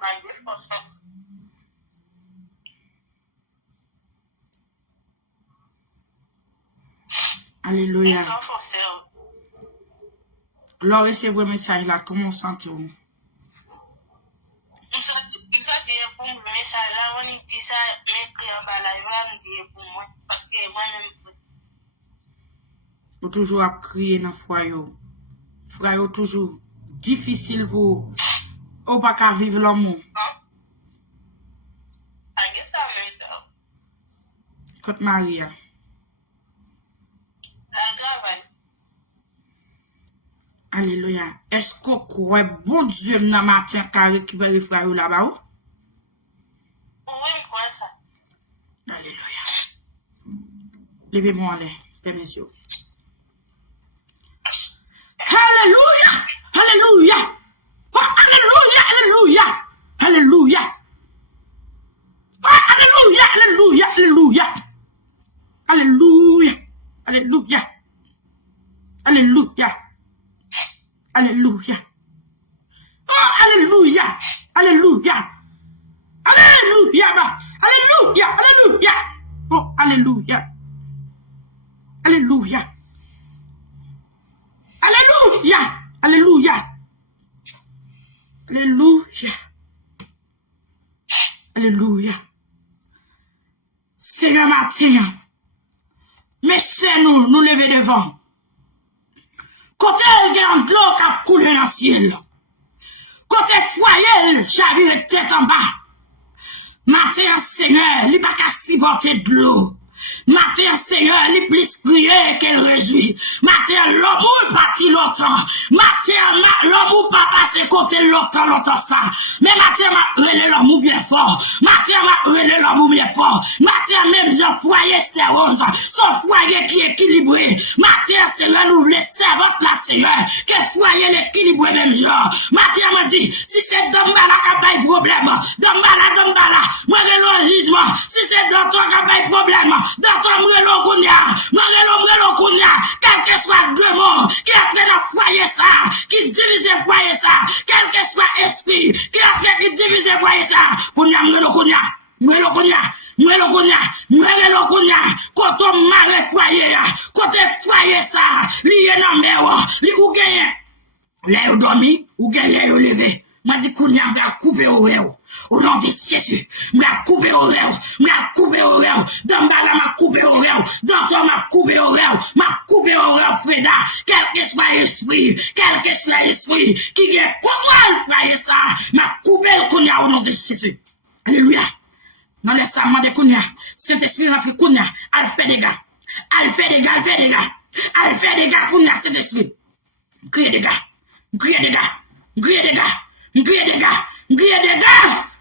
malgré force. Alléluia. Alors, recevez le message là, comment on sent tout? Je dis pour le message là, on dit ça, mais en bas là, il va me dire pour moi, parce que moi-même. Ou toujours à crier dans le foyer. Foyer toujours difficile pour ou pas qu'à vivre l'amour. Côte Maria. Alléluia. Est-ce qu'on croit bon Dieu dans matin carré qui va référer là-bas? Oui, je crois ça. Alléluia. Levez-moi en l'air, c'est mes yeux. Alléluia. Alléluia. Oh, alléluia. Alléluia. Alléluia. Oh, alléluia. Alléluia. Alléluia. Alléluia. Alléluia. Alléluia. Alléluia. Oh, alléluia. Alléluia. Alléluia. Alléluia. Alléluia. Oh, alléluia. Alléluia. Alléluia. Alléluia. Alléluia. Alléluia. C'est le matin. Mais c'est nous lever devant. Côté il y a un l'eau qui a coulé dans le ciel. Côté foyer, j'avais tête en bas. Matin, Seigneur, il n'y a pas qu'à supporter de l'eau. Matin, Seigneur, il plus crier qu'elle réjouit. Matin, l'homme parti longtemps. Matin, l'homme pas passé côté longtemps ça. Mais matin, m'a relé l'homme bien fort. Matin, m'a relé l'homme bien fort. Matin, même j'ai foyer sérieuse. Son foyer qui est équilibré. Matin, Seigneur, nous les servantes là, Seigneur. Quel foyer l'équilibré même genre. Matin, m'a dit, si c'est Dambala qui a pas de problème. Dambala. Moi, le jugement. Si c'est dans toi qui a pas de problème. Dans ton mwelo kounya, quel que soit le démon qui a fait dans foyer ça, qui divise le foyer ça, quel que soit esprit qui a fait qui divise le foyer ça, mwelo kounya, quand on marre foyer, quand on foyer ça, lié dans mer, li ou gagne, l'air dormi, ou gagne l'air levé. M'a dit kounya m'a coupé au réel. Au nom de Jésus, m'a coupé au réel. Dambala m'a coupé au réel. Danton m'a coupé au réel. M'a coupé au réel, Freda. Quel que soit esprit, qui est contrôle, frère, ça, m'a coupé le kounya au nom de Jésus. Alléluia. Non, laisse ça, m'a dit kounya. Cet esprit rentre kounya. Elle fait des gars. Kounya, cet esprit. Criez des gars,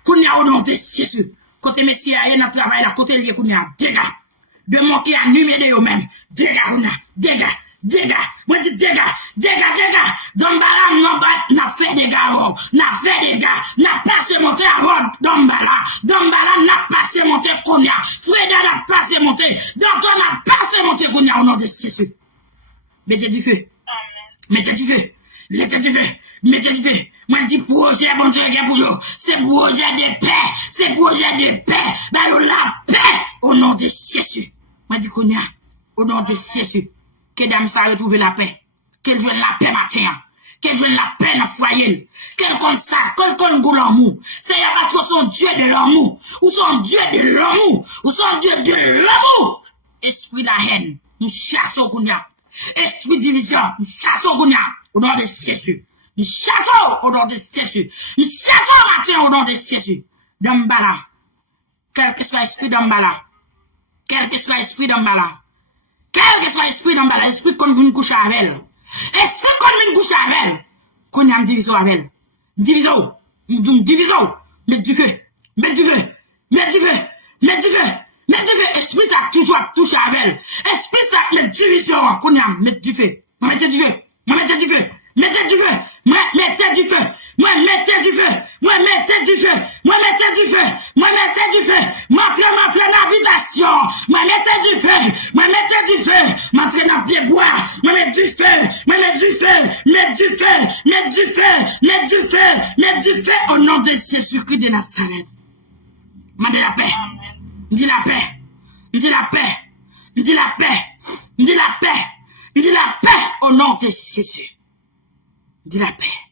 kounya au nom de Jésus. Côté Messie, il y a un travail là, côté lié kounya, dégâts. De mon qui a numéro de eux-mêmes, dégâts. Moi dis dégâts. Dambala, n'a fait des gars, n'a passé monter à Rod, Dambala, n'a passé monter kounya, Freda n'a passé monter, Danton n'a passé monter kounya au nom de Jésus. Mettez du feu. Moi, dis projet, bon Dieu, pour vous. C'est projet de paix. Ben, la paix, au nom de Jésus. Moi, dis Kounia, au nom de Jésus. Que dame ça retrouve la paix. Qu'elle joue la paix matin. Qu'elle joue la paix dans le foyer. Qu'elle compte ça, qu'elle compte l'amour. C'est parce que son Dieu de l'amour. Ou son Dieu de l'amour. Esprit la haine, nous chassons Kounia. Esprit division, nous chassons Kounia. Au nom de Jésus. Nous chassons au nom de Jésus. Nous chassons matin au nom de Jésus. Dambala. Quel que soit esprit Dambala. Esprit qu'on vient coucher avec elle. Qu'on y a une division avec elle. Division. Mets du feu. Esprit ça toujours touché avec elle. Esprit ça met division. Qu'on y a mettre du feu. Mettez du feu. M'entrez dans l'habitation. Mettez du feu. M'entrez dans pied bois. Mettez du feu au nom de Jésus-Christ de Nazareth. Mandez la paix. Amen. Dis la paix. Dis la paix. Dis la paix. Dis la paix. Dis la paix au nom de Jésus. Dis la paix.